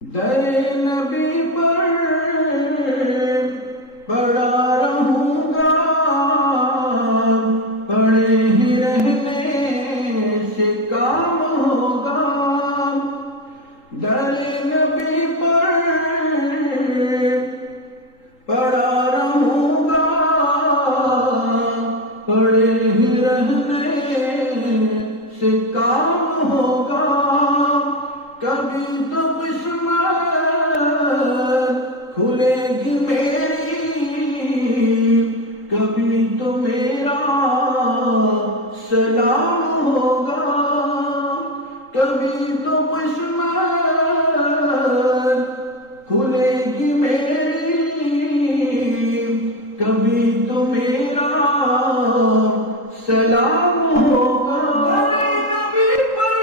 در نبی پر پڑا رہوں گا، پڑے ہی رہنے سے کام ہوگا۔ در نبی پر پڑا رہوں گا، پڑے ہی رہنے سے کام ہوگا۔ کبھی تو کھلے گی میری، کبھی تو میرا سلام ہوگا۔ کبھی تو قسمت کھلے گی میری، کبھی تو میرا سلام ہوگا۔ نبی پر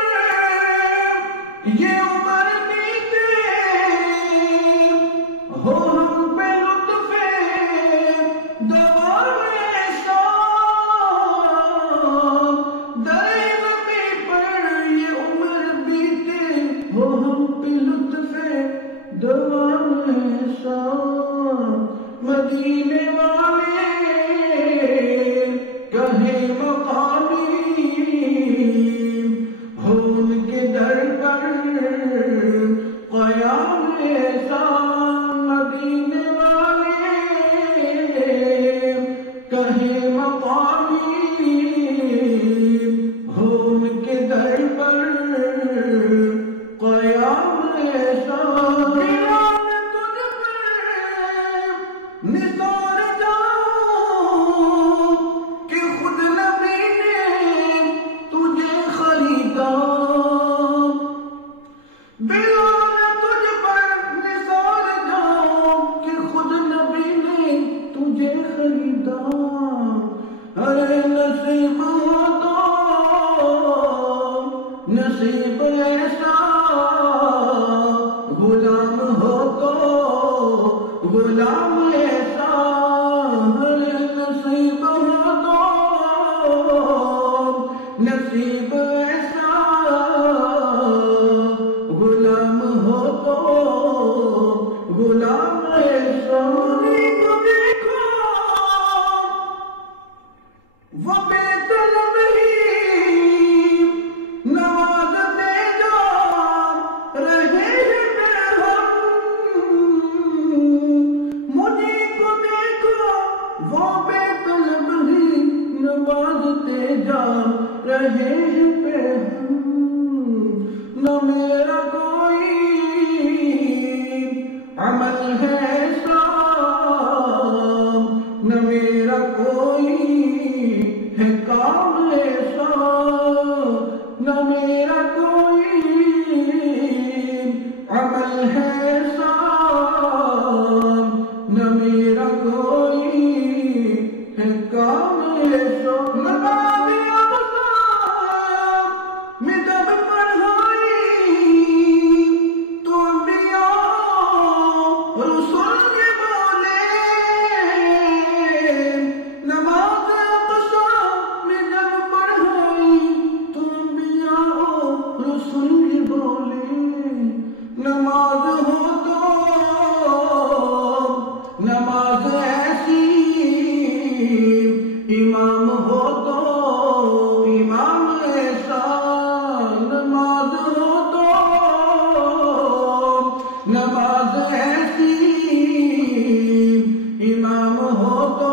یہ عمر ہو ہم پہ لطف دوا ایسا، در نبی پر یہ عمر بیتے، ہو ہم پہ لطف دوا ایسا۔ مدینے والے کہیں مقامی، ہو ان کے در پر قیام ایسا۔ مدینے والے کہیں مقامی، ہو ان کے در پر قیام ایسا۔ تجھ پر نثار جاؤں کہ خود نبی نے تجھے خریدا۔ ارے نصیب ہو تو نصیب ایسا، غلام ہو تو غلام ایسا۔ ارے نصیب ہو تو نصیب ایسا، غلام ہو تو غلام ایسا۔ وہ بے طلب ہی نوازتے جا رہے ہیں برہم، مجھے کو دیکھو وہ بے طلب ہی نوازتے جا رہے ہیں برہم۔ نہ میرا کوئی عمل ہے ایسا، نہ میرا کوئی ہے کام ایسا، نہ میرا کوئی عمل ہے ایسا، نہ میرا کوئی ہے کام ایسا۔ نماز اقصیٰ میں جب پڑھائی تو انبیاء رسول نے بولے، نماز رسول بولے۔ نماز ہو تو نماز ایسی، امام ہو تو امام ایسا۔ نماز ہو تو نماز ایسی، امام ہو تو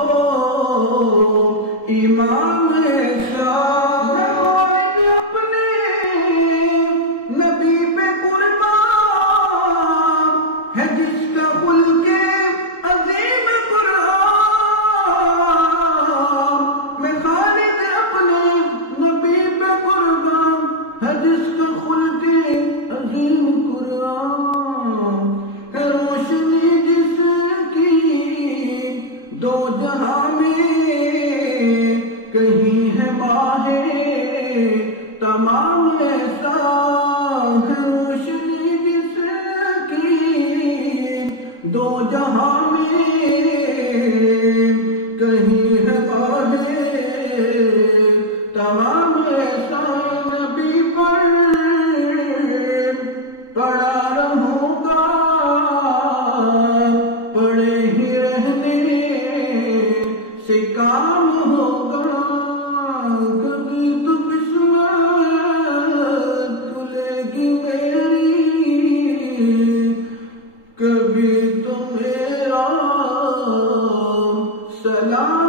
امام ایسا۔ روشنی جس کی دو جہاں کام ہوگا، کبھی تو قسمت کھلے گی میری، کبھی تو میرا سلام